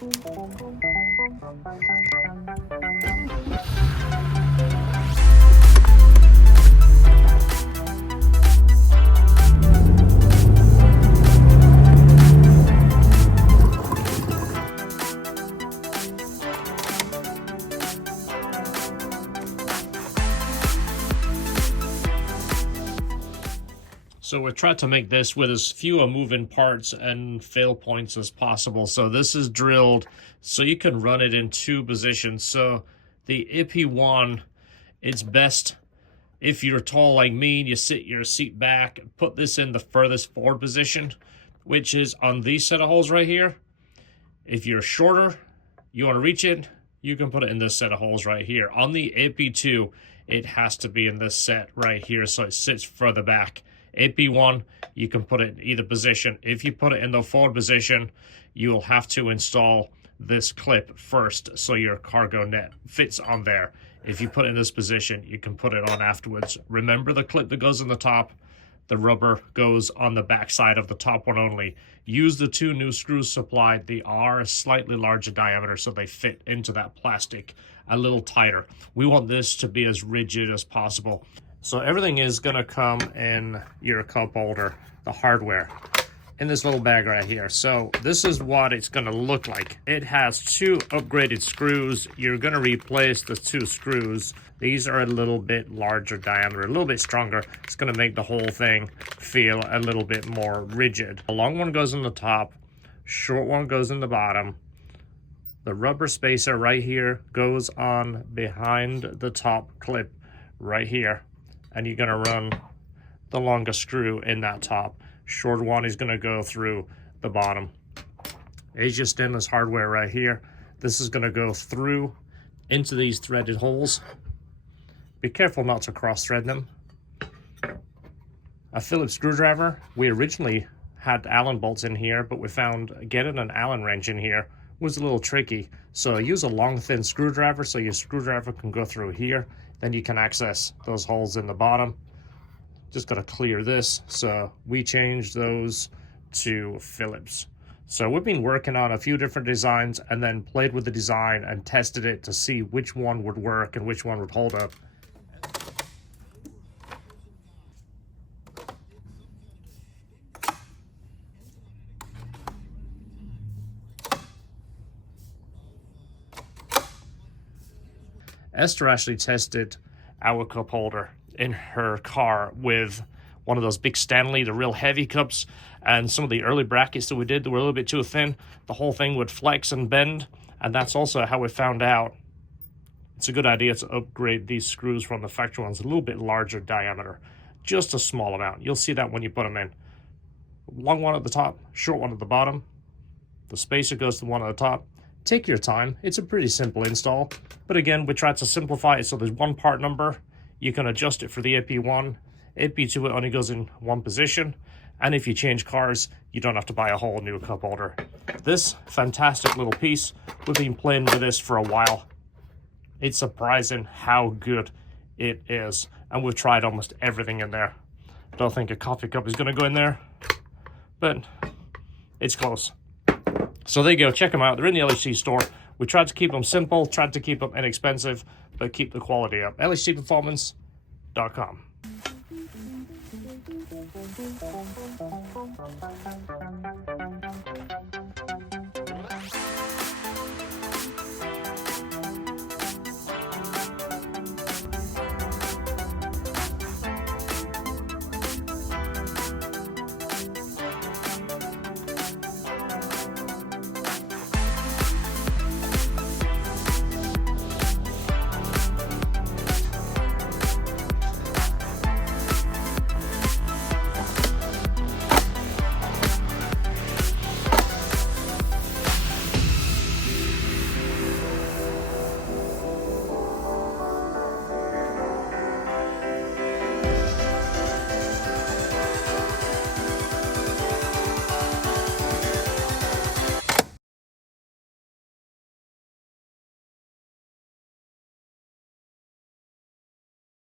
So we tried to make this with as few moving parts and fail points as possible. So this is drilled so you can run it in 2 positions. So the AP1, it's best if you're tall like me and you sit your seat back, put this in the furthest forward position, which is on these set of holes right here. If you're shorter, you want to reach it, you can put it in this set of holes right here. On the AP2, it has to be in this set right here so it sits further back. AP1, you can put it in either position. If you put it in the forward position, you will have to install this clip first so your cargo net fits on there. If you put it in this position, you can put it on afterwards. Remember the clip that goes on the top, the rubber goes on the back side of the top one only. Use the 2 new screws supplied. They are slightly larger diameter so they fit into that plastic a little tighter. We want this to be as rigid as possible. So everything is gonna come in your cup holder, the hardware, in this little bag right here. So this is what it's gonna look like. It has 2 upgraded screws. You're gonna replace the 2 screws. These are a little bit larger diameter, a little bit stronger. It's gonna make the whole thing feel a little bit more rigid. The long one goes in the top, short one goes in the bottom. The rubber spacer right here goes on behind the top clip right here. And you're going to run the longest screw in that top. Short one is going to go through the bottom. Asia stainless hardware right here. This is going to go through into these threaded holes. Be careful not to cross thread them. A Phillips screwdriver. We originally had Allen bolts in here, but we found getting an Allen wrench in here was a little tricky. So use a long thin screwdriver so your screwdriver can go through here. Then you can access those holes in the bottom. Just got to clear this. So we changed those to Phillips. So we've been working on a few different designs and then played with the design and tested it to see which one would work and which one would hold up. Esther actually tested our cup holder in her car with one of those big Stanley, the real heavy cups, and some of the early brackets that we did that were a little bit too thin. The whole thing would flex and bend, and that's also how we found out it's a good idea to upgrade these screws from the factory ones a little bit larger diameter, just a small amount. You'll see that when you put them in. Long one at the top, short one at the bottom. The spacer goes to the one at the top. Take your time. It's a pretty simple install. But again, we tried to simplify it so there's one part number. You can adjust it for the AP1. AP2, it only goes in one position. And if you change cars, you don't have to buy a whole new cup holder. This fantastic little piece, we've been playing with this for a while. It's surprising how good it is. And we've tried almost everything in there. Don't think a coffee cup is going to go in there, but it's close. So there you go, check them out. They're in the LHT store. We tried to keep them simple, tried to keep them inexpensive, but keep the quality up. LHTperformance.com.